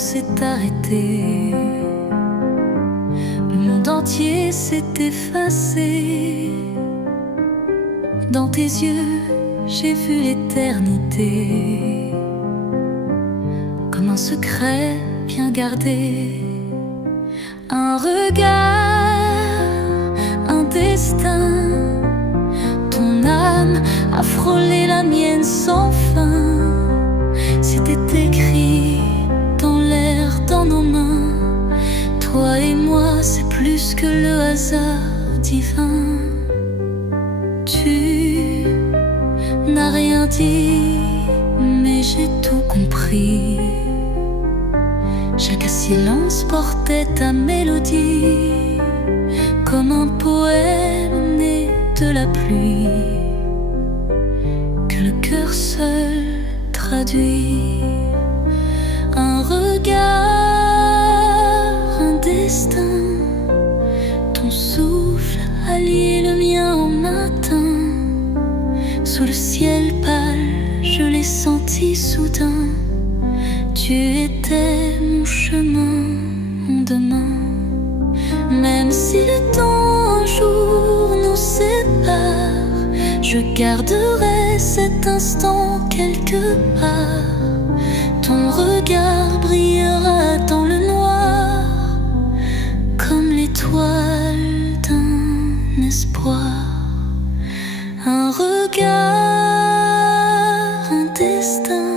s'est arrêté. Le monde entier s'est effacé. Dans tes yeux, j'ai vu l'éternité, comme un secret bien gardé. Un regard, un destin. Ton âme a frôlé la mienne sans fin. C'était écrit dans l'air, dans nos mains. Toi et moi, c'est plus que le hasard divin. Tu n'as rien dit, mais j'ai tout compris. Chaque silence portait ta mélodie, comme un poème né de la pluie, que le cœur seul traduit. Un regard, un destin. Ton souffle a lié le mien au matin. Sous le ciel pâle, je l'ai senti soudain. Tu étais mon chemin, mon demain. Même si le temps un jour nous sépare, je garderai cet instant quelque part. Ton regard brillera dans le noir, comme l'étoile d'un espoir. Un regard, un destin,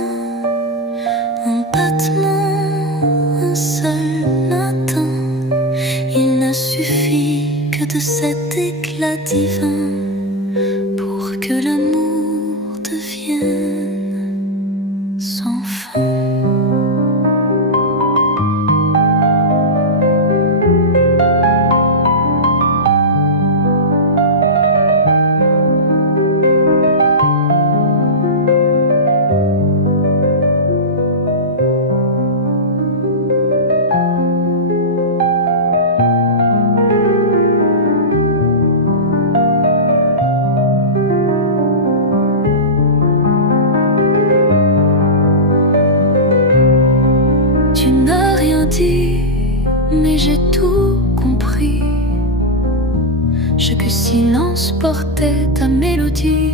un battement, un seul matin. Il n'a suffi que de cet éclat divin pour que l'amour devienne sans fin. Mais j'ai tout compris. Chaque silence portait ta mélodie,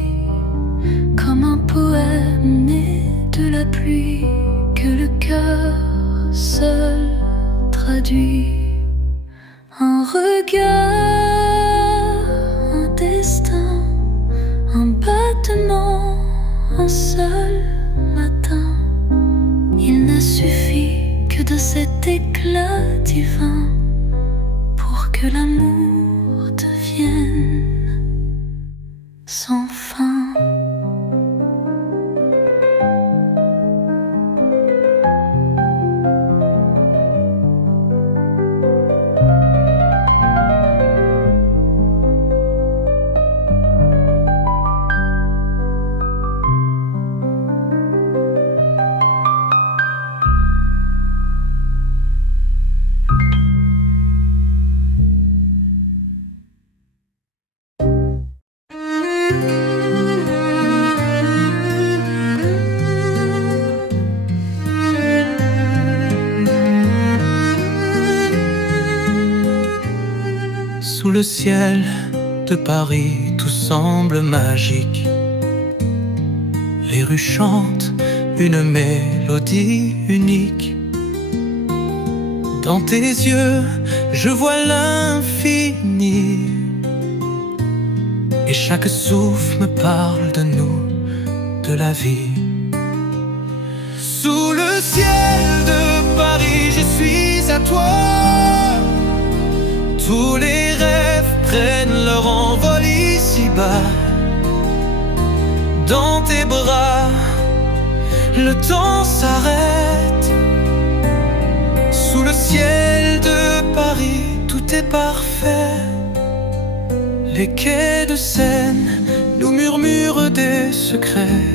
comme un poème né de la pluie, que le cœur seul traduit. Un regard, un destin, un battement, un seul matin. Il n'a suffi que de cet éclat divin pour que l'amour devienne sans fin. Sous le ciel de Paris, tout semble magique. Les rues chantent une mélodie unique. Dans tes yeux, je vois l'infini. Et chaque souffle me parle de nous, de la vie. Sous le ciel de Paris, je suis à toi. Tous les rêves prennent leur envol ici-bas. Dans tes bras, le temps s'arrête. Sous le ciel de Paris, tout est parfait. Les quais de Seine nous murmurent des secrets.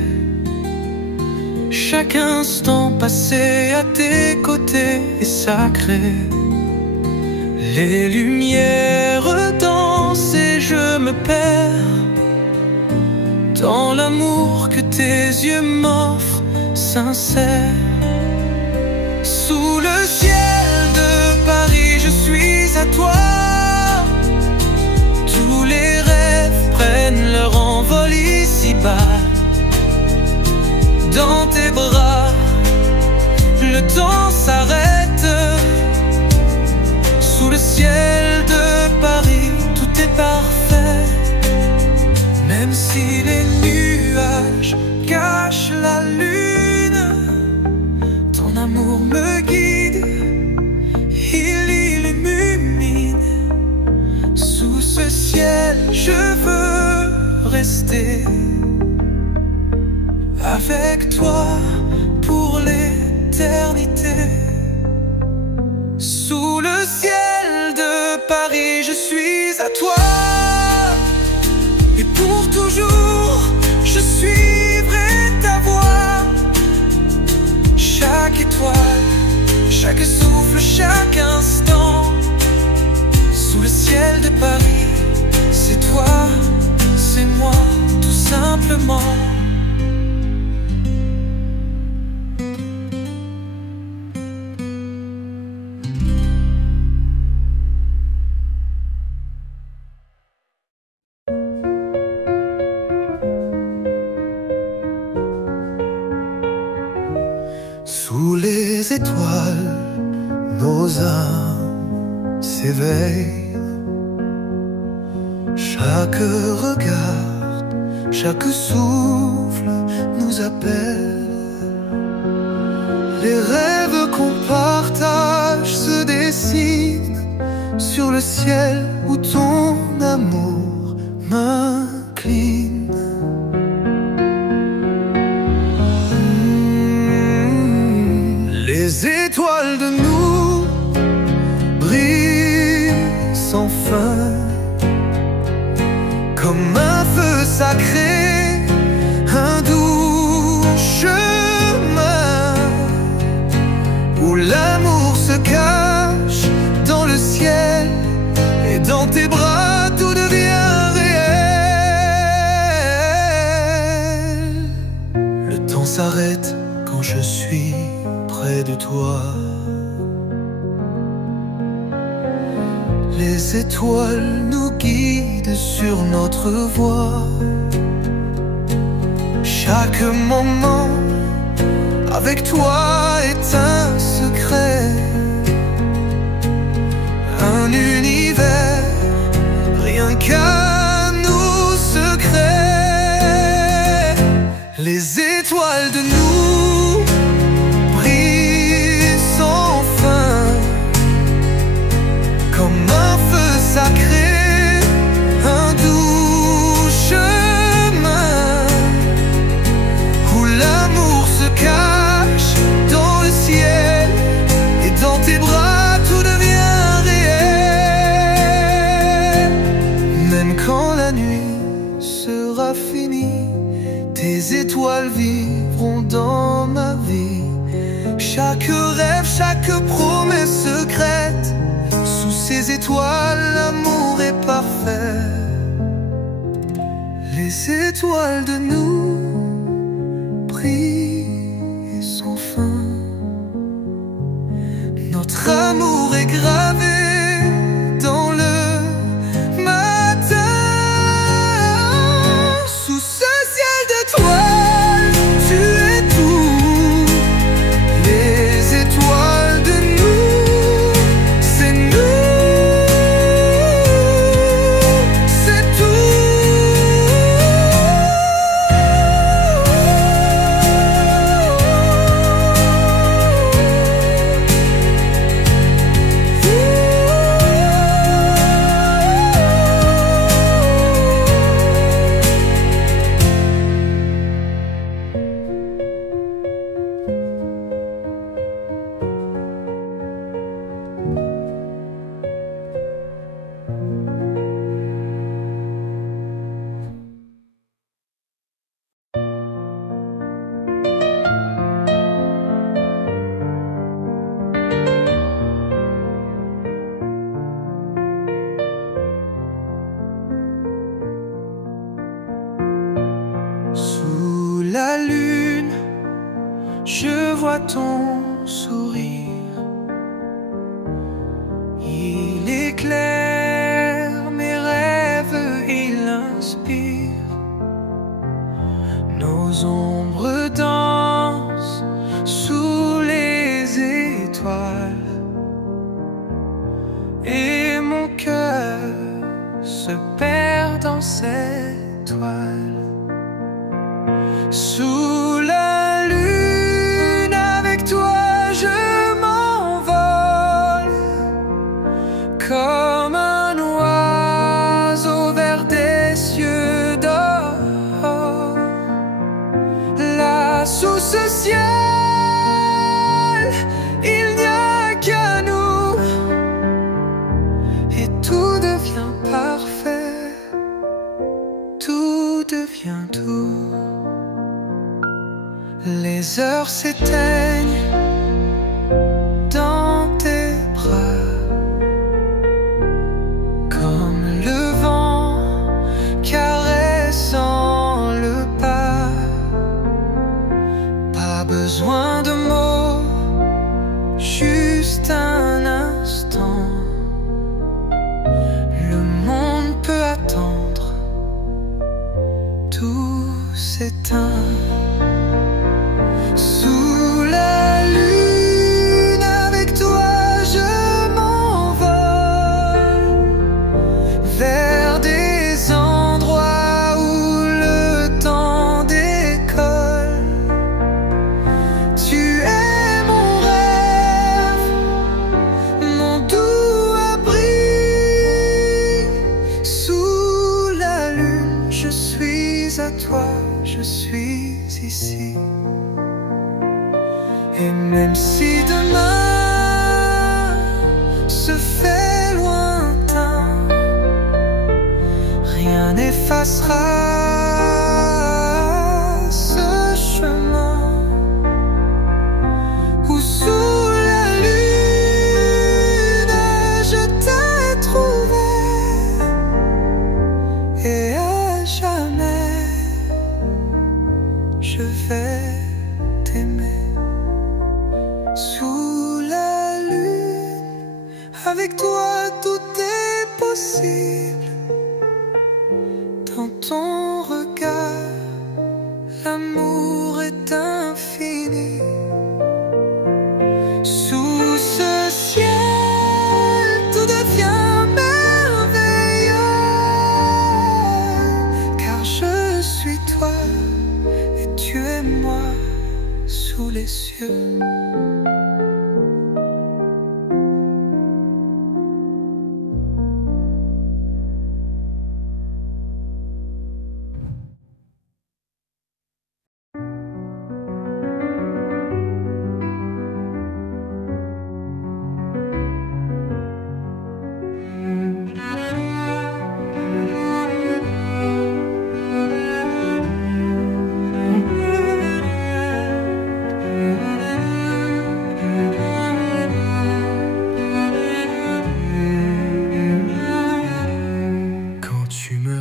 Chaque instant passé à tes côtés est sacré. Les lumières dansent et je me perds dans l'amour que tes yeux m'offrent sincère. Sous le dans tes bras. Le temps s'arrête. Sous le ciel de Paris, tout est parfait. Même si les nuages cachent la lune, ton amour me guide, il illumine. Sous ce ciel, je veux rester avec toi pour l'éternité. Sous le ciel de Paris, je suis à toi. Et pour toujours, je suivrai ta voix. Chaque étoile, chaque souffle, chaque instant. Sous le ciel de Paris, c'est toi, c'est moi, tout simplement. Sous les étoiles, nos âmes s'éveillent. Chaque regard, chaque souffle nous appelle. Les rêves qu'on partage se dessinent sur le ciel où ton amour m'incline. Les étoiles de nous brillent sans fin, comme un feu sacré, un doux chemin où l'amour se cache dans le ciel, et dans tes bras tout devient réel. Le temps s'arrête quand je suis près de toi. Les étoiles nous guident sur notre voie. Chaque moment avec toi est un secret, un univers rien qu'à nos secrets. Les étoiles de nous brillent sans fin, comme un feu sacré, un doux chemin où l'amour se cache dans le ciel, et dans tes bras tout devient réel. Même quand la nuit sera finie, tes étoiles vivront dans ma vie. Chaque rêve, chaque promesse secrète, sous ces étoiles l'amour est parfait. Les étoiles de nous brillent sans fin. Notre amour est gravé dans le matin. Sous ce ciel d'étoiles, tu es tout. Les étoiles de nous, c'est nous, c'est sous la lune, je vois ton sourire. Il éclaire mes rêves, il inspire nos ombres dans étoiles. Sous la lune, avec toi je m'envole, comme un oiseau vers des cieux d'or. Là, sous ce ciel, il n'y a qu'à nous, et tout devient parfait, tout devient tout. Les heures s'éteignent dans tes bras, comme le vent caressant le pas. Pas besoin de mots, juste un instant. Le monde peut attendre, tout s'éteint. Sous la lune, avec toi je m'envole vers des endroits où le temps décolle. Tu es mon rêve, mon doux abri. Sous la lune, je suis à toi, je suis ici. Et même si demain se fait lointain, rien n'effacera ce chemin où sous la lune je t'ai trouvé, et à jamais je vais t'aimer. Sous la lune, avec toi tout est possible. Dans ton regard, l'amour est infini. Sous ce ciel, tout devient merveilleux, car je suis toi et tu es moi sous les cieux.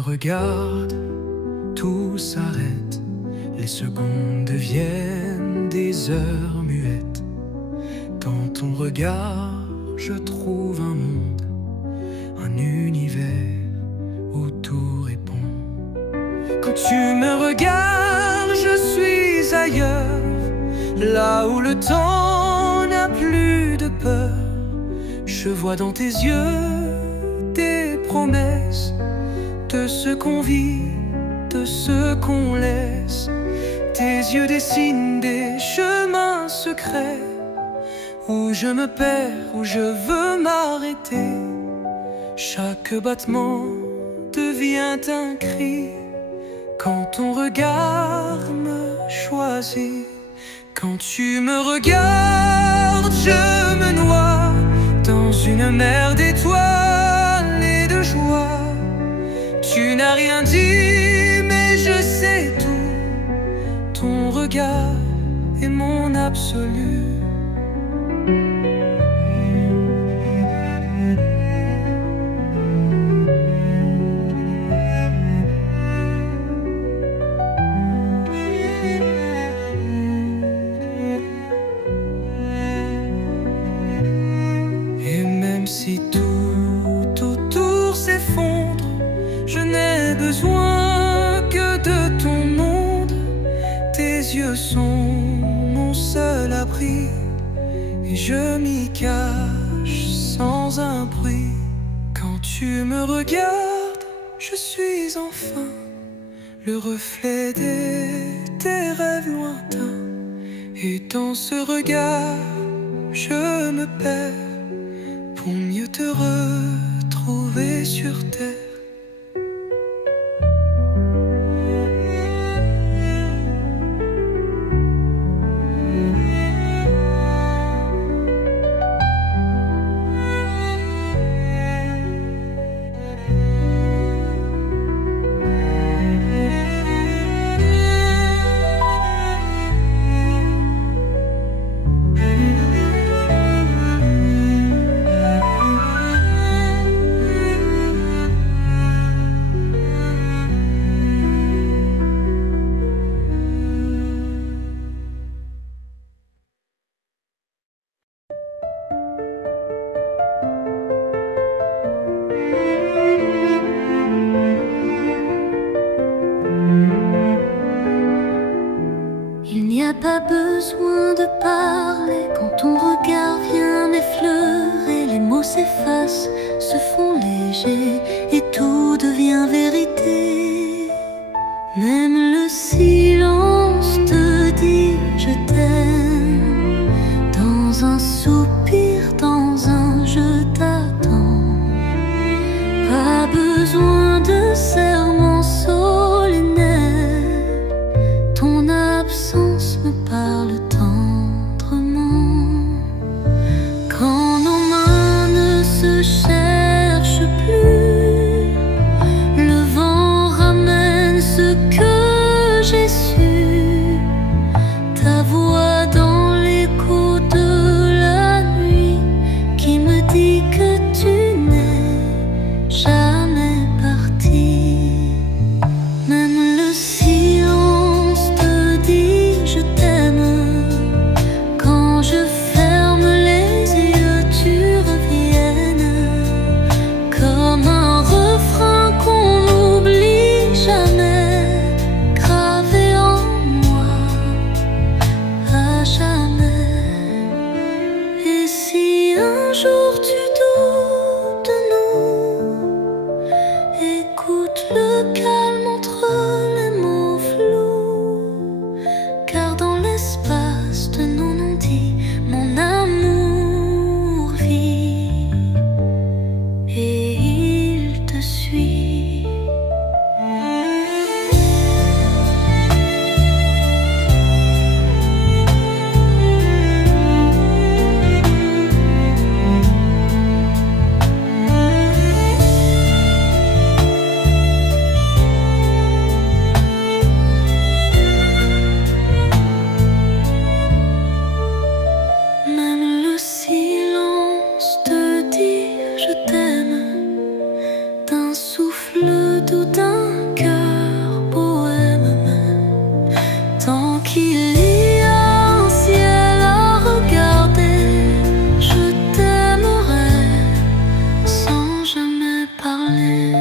Regarde, tout s'arrête, les secondes deviennent des heures muettes. Dans ton regard, je trouve un monde, un univers où tout répond. Quand tu me regardes, je suis ailleurs, là où le temps n'a plus de peur. Je vois dans tes yeux des promesses, de ce qu'on vit, de ce qu'on laisse. Tes yeux dessinent des chemins secrets, où je me perds, où je veux m'arrêter. Chaque battement devient un cri, quand ton regard me choisit. Quand tu me regardes, je me noie dans une mer d'étoiles et de joie. Tu n'as rien dit, mais je sais tout. Ton regard est mon absolu. Et même si tout autour s'effondre, je n'ai besoin que de ton monde. Tes yeux sont mon seul abri, et je m'y cache sans un bruit. Quand tu me regardes, je suis enfin le reflet tes rêves lointains. Et dans ce regard, je me perds pour mieux te retrouver sur terre. Pas besoin de parler quand ton regard vient m'effleurer. Les mots s'effacent, se font légers et tout devient vérité. Même le silence te dit je t'aime. Dans un soupir, dans un je t'attends. Pas besoin de serments solennels. Ton absence me parle tendrement. Quand nos mains ne se cherchent plus, le vent ramène ce que j'ai su. Ta voix dans l'écho de la nuit qui me dit que tu n'es jamais parti. Même le silence te dit je t'aime. Quand je ferme les yeux, tu reviennes. Comme un refrain qu'on n'oublie jamais, gravé en moi à jamais. Et si un jour tu doutes de nous, écoute le calme entre les mots flous, car dans l'espace de nos non-dits, mon amour vit et il te suit. Même le silence te dit je t'aime. D'un souffle doux, d'un cœur poème même. Tant qu'il y a un ciel à regarder, je t'aimerai sans jamais parler.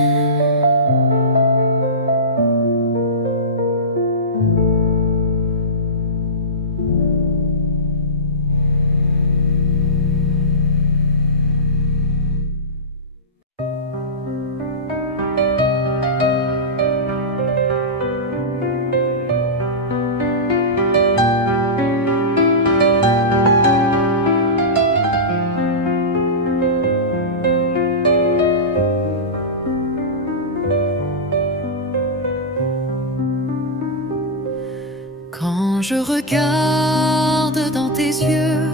Quand je regarde dans tes yeux,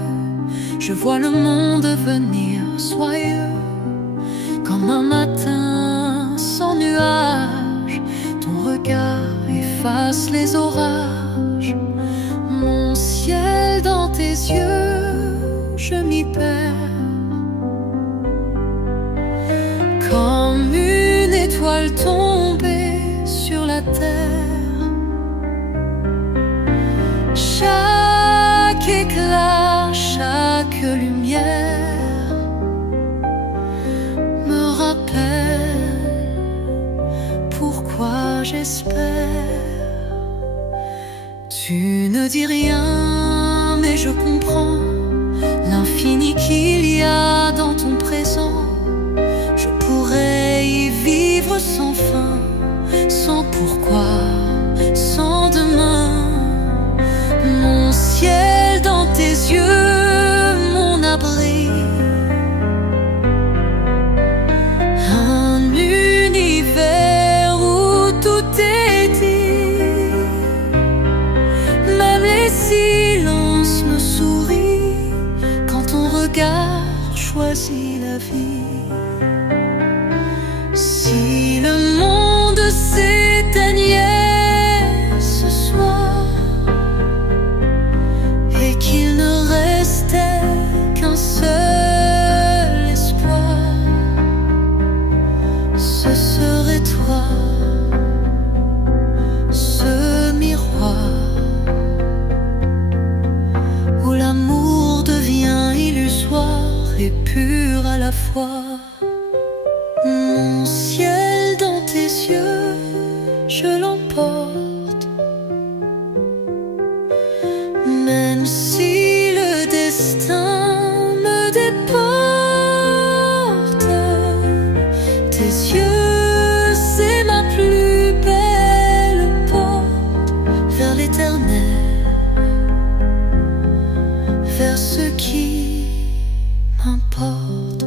je vois le monde venir soyeux. Comme un matin sans nuages, ton regard efface les orages. Mon ciel dans tes yeux, je m'y perds. Comme une étoile tombée sur la terre. Chaque éclat, chaque lumière me rappelle pourquoi j'espère. Tu ne dis rien, mais je comprends l'infini qu'il y a dans ton présent. Je pourrais y vivre sans fin. regard choisit la vie. Si le monde s'éteignait ce soir et qu'il ne restait qu'un seul espoir, ce serait toi, ce miroir où l'amour devient illusoire et pur à la fois. Mon ciel dans tes yeux, je l'emporte, même si le destin me déporte. Tes yeux, c'est ma plus belle porte vers l'éternel, vers ce qui m'importe.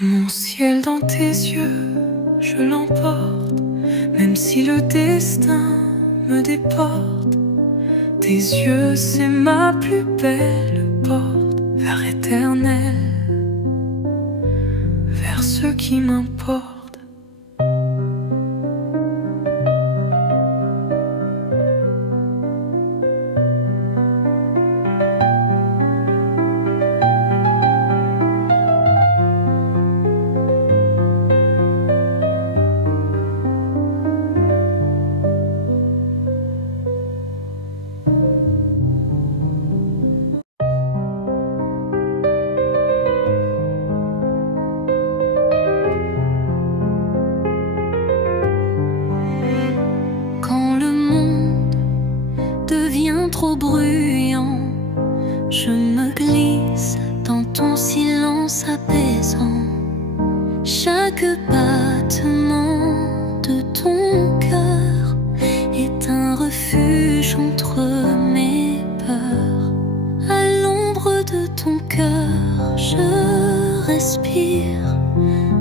Mon ciel dans tes yeux, je l'emporte, même si le destin me déporte. Tes yeux, c'est ma plus belle porte vers l'éternel, vers ce qui m'importe. Trop bruyant, je me glisse dans ton silence apaisant. Chaque battement de ton cœur est un refuge entre mes peurs. À l'ombre de ton cœur, je respire,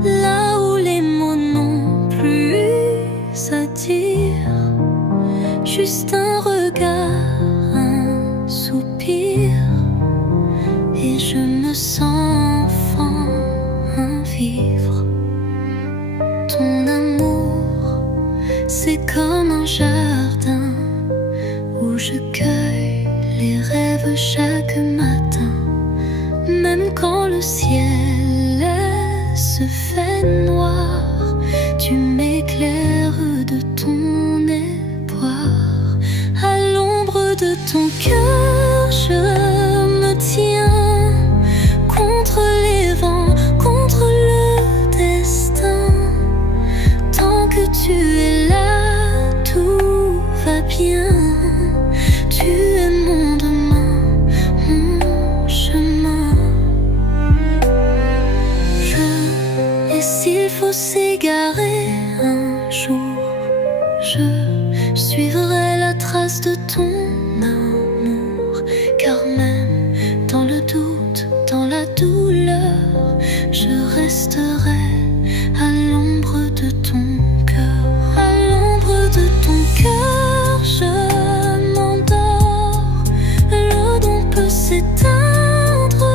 là où les mots n'ont plus à dire. Juste un regard, soupir, et je me sens enfant à vivre. Ton amour, c'est comme un jardin où je cueille les rêves chaque matin. Même quand le ciel se fait noir, tu m'éclaires de ton espoir. À l'ombre de ton cœur, je me tiens contre les vents, contre le destin. Tant que tu es là, tout va bien. Tu es mon demain, mon chemin. Et s'il faut s'égarer un jour, je suivrai la trace de ton amour. Car même dans le doute, dans la douleur, je resterai à l'ombre de ton cœur. À l'ombre de ton cœur, je m'endors. L'odon peut s'éteindre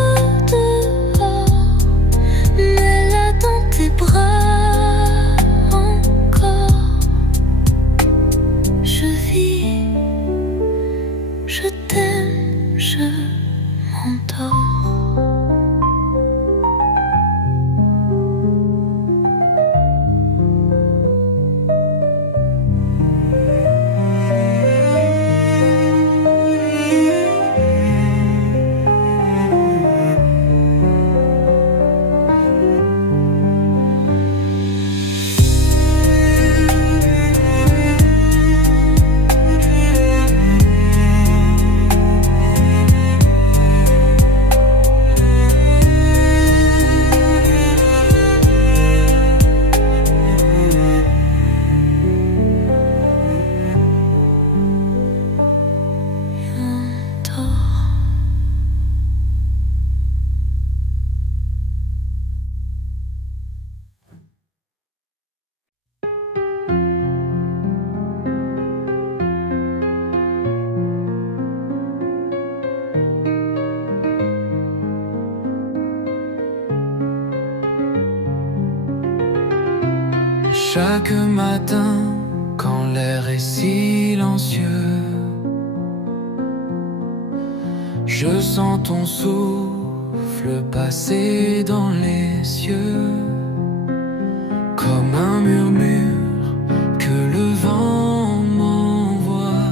dehors, mais là dans tes bras encore, je vis, je t'aime, je m'endors. Chaque matin, quand l'air est silencieux, je sens ton souffle passer dans les cieux, comme un murmure que le vent m'envoie.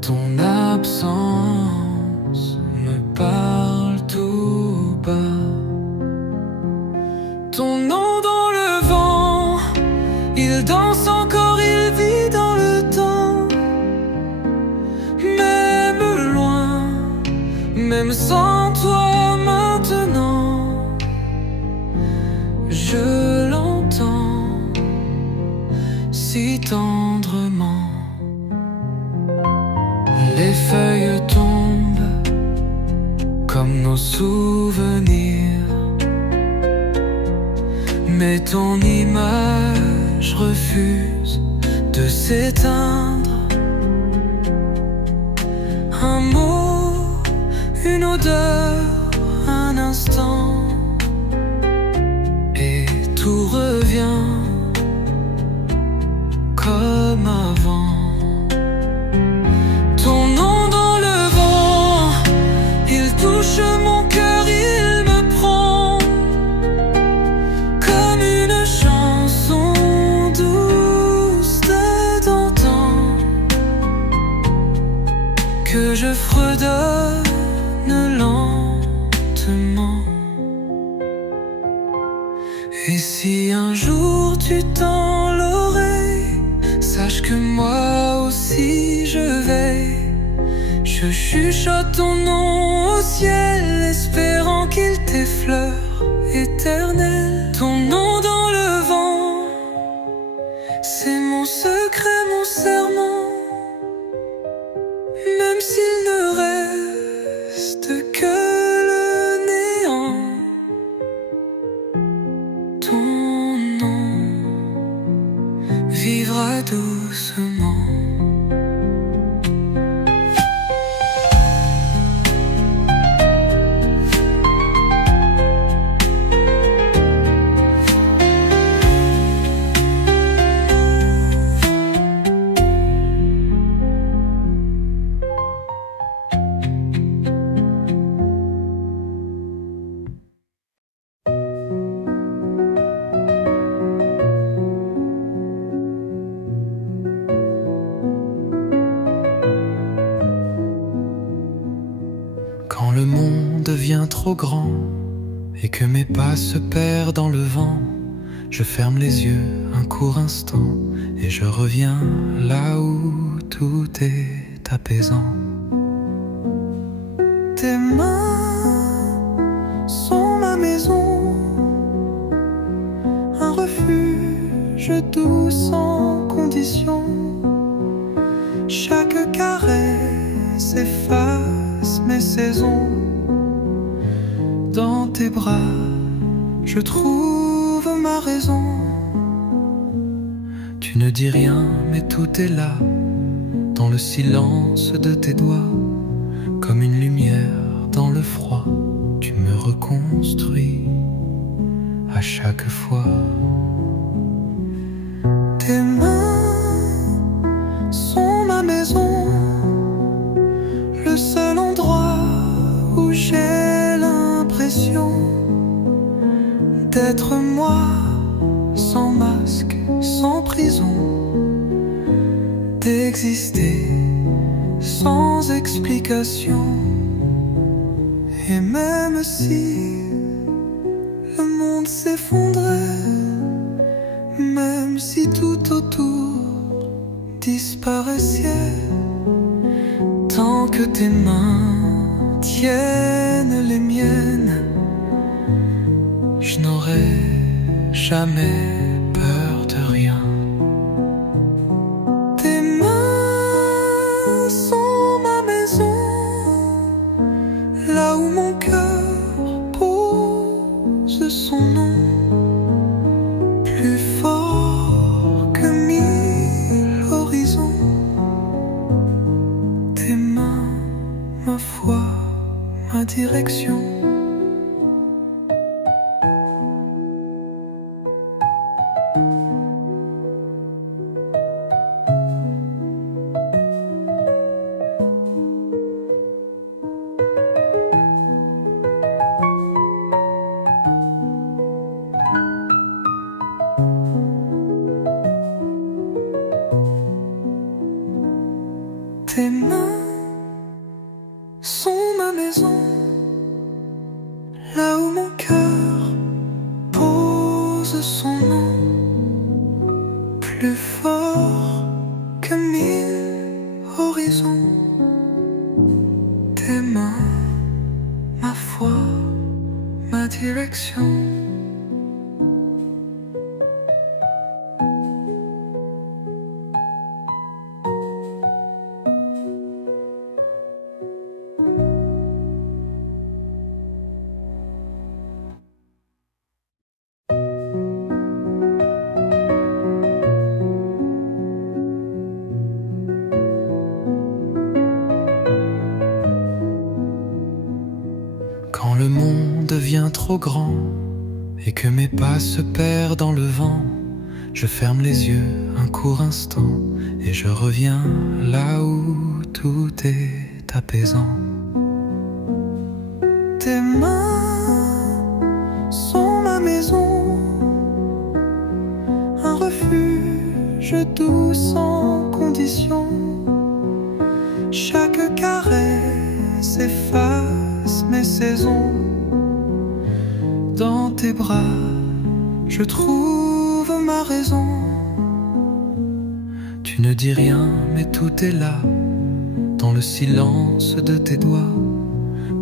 Ton absence me parle tout bas. Ton nom dans le vent, il danse encore, il vit dans le temps. Même loin, même sans toi maintenant, je l'entends si tendrement. Les feuilles tombent comme nos souvenirs, mais ton image refuse de s'éteindre. Un mot, une odeur, un instant, et tout revient comme avant. Ton nom dans le vent, il touche mon cœur, il me prend comme une chanson douce d'antan que je fredonne lentement. Et si un jour tu tends l'oreille, sache que moi aussi je veille. Je chuchote ton nom au ciel, espérant qu'il t'effleure éternel. Ton nom dans le vent, c'est mon secret, mon serment. Même s'il ne reste que le néant, ton nom vivra doucement. Quand le monde devient trop grand et que mes pas se perdent dans le vent, je ferme les yeux un court instant et je reviens là où tout est apaisant. Tes mains sont ma maison, un refuge doux sans condition. Chaque caresse efface mes saisons. Dans tes bras, je trouve ma raison. Tu ne dis rien, mais tout est là, dans le silence de tes doigts. Comme une lumière dans le froid, tu me reconstruis à chaque fois. Tes mains sont ma maison, le seul endroit où j'ai l'impression d'être moi, sans masque, sans prison, d'exister sans explication. Et même si le monde s'effondrait, même si tout autour disparaissait, tant que tes mains tiennent les miennes, je n'aurai jamais peur de rien. Tes mains sont ma maison, là où mon cœur pose son nom, plus fort que 1000 horizons. Tes mains, ma foi, ma direction. Tes mains sont ma maison, là où mon cœur pose son nom, plus fort que 1000 horizons. Tes mains, ma foi, ma direction. Quand le monde devient trop grand et que mes pas se perdent dans le vent, je ferme les yeux un court instant et je reviens là où tout est apaisant. Tes mains sont ma maison, un refuge doux sans condition. Chaque caresse efface mes saisons. Dans tes bras, je trouve ma raison. Tu ne dis rien, mais tout est là, dans le silence de tes doigts.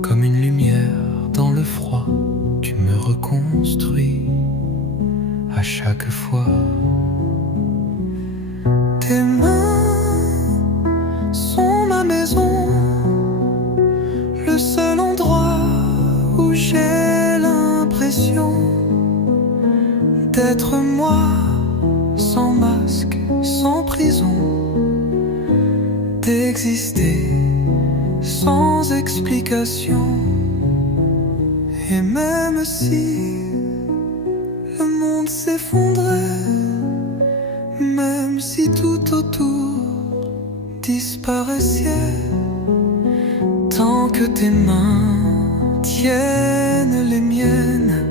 Comme une lumière dans le froid, tu me reconstruis à chaque fois. Tes mains sont ma maison, le seul endroit où j'ai l'impression d'être moi, sans masque, sans prison, d'exister sans explication. Et même si le monde s'effondrait, même si tout autour disparaissait, tant que tes mains tiennent les miennes,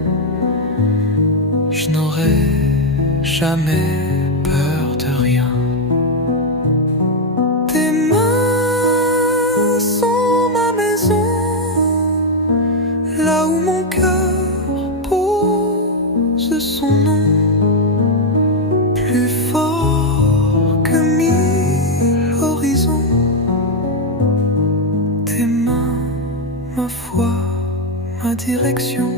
je n'aurai jamais peur de rien. Tes mains sont ma maison, là où mon cœur pose son nom, plus fort que 1000 horizons. Tes mains, ma foi, ma direction.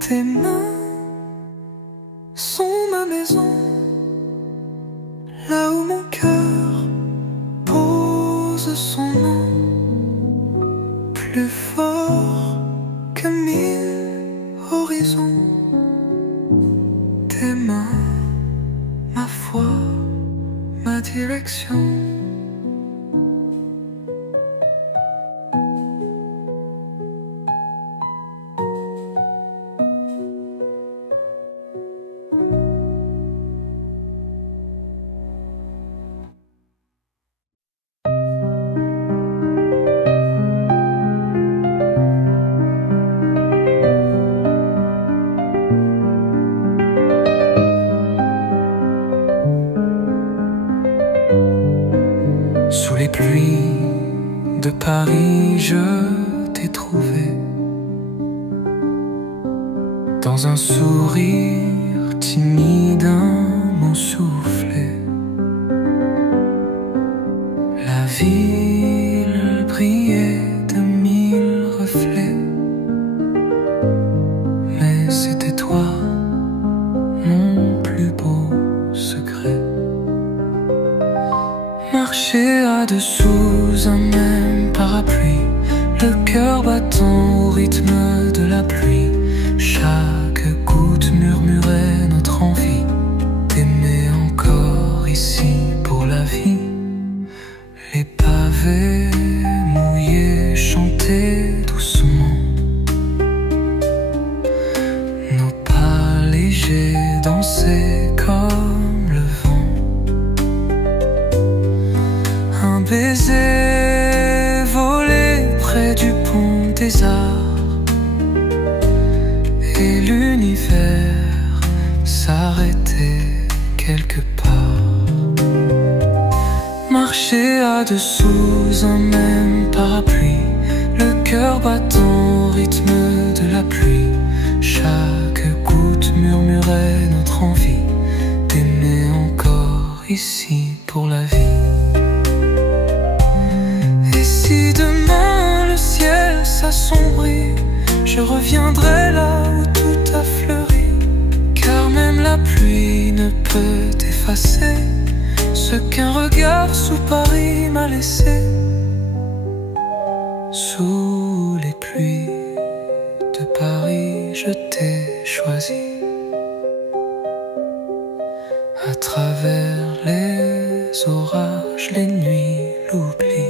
Tes mains sont ma maison, là où mon cœur pose son nom, plus fort que 1000 horizons. Tes mains, ma foi, ma direction. Sous les pluies de Paris, je t'ai trouvé. Dans un sourire timide, un mot soufflé. La ville brillait de 1000 reflets, mais c'était toi, mon plus beau secret. Marcher à deux sous un même parapluie, le cœur battant au rythme de la pluie. Chaque goutte murmurait notre envie d'aimer encore ici pour la vie. Les pavés mouillés chantaient doucement. toi dessous un même parapluie, le cœur battant au rythme de la pluie. Chaque goutte murmurait notre envie d'aimer encore ici pour la vie. Et si demain le ciel s'assombrit, je reviendrai là où tout a fleuri, car même la pluie ne peut effacer ce qu'un regard sous Paris m'a laissé. Sous les pluies de Paris, je t'ai choisi. À travers les orages, les nuits, l'oubli.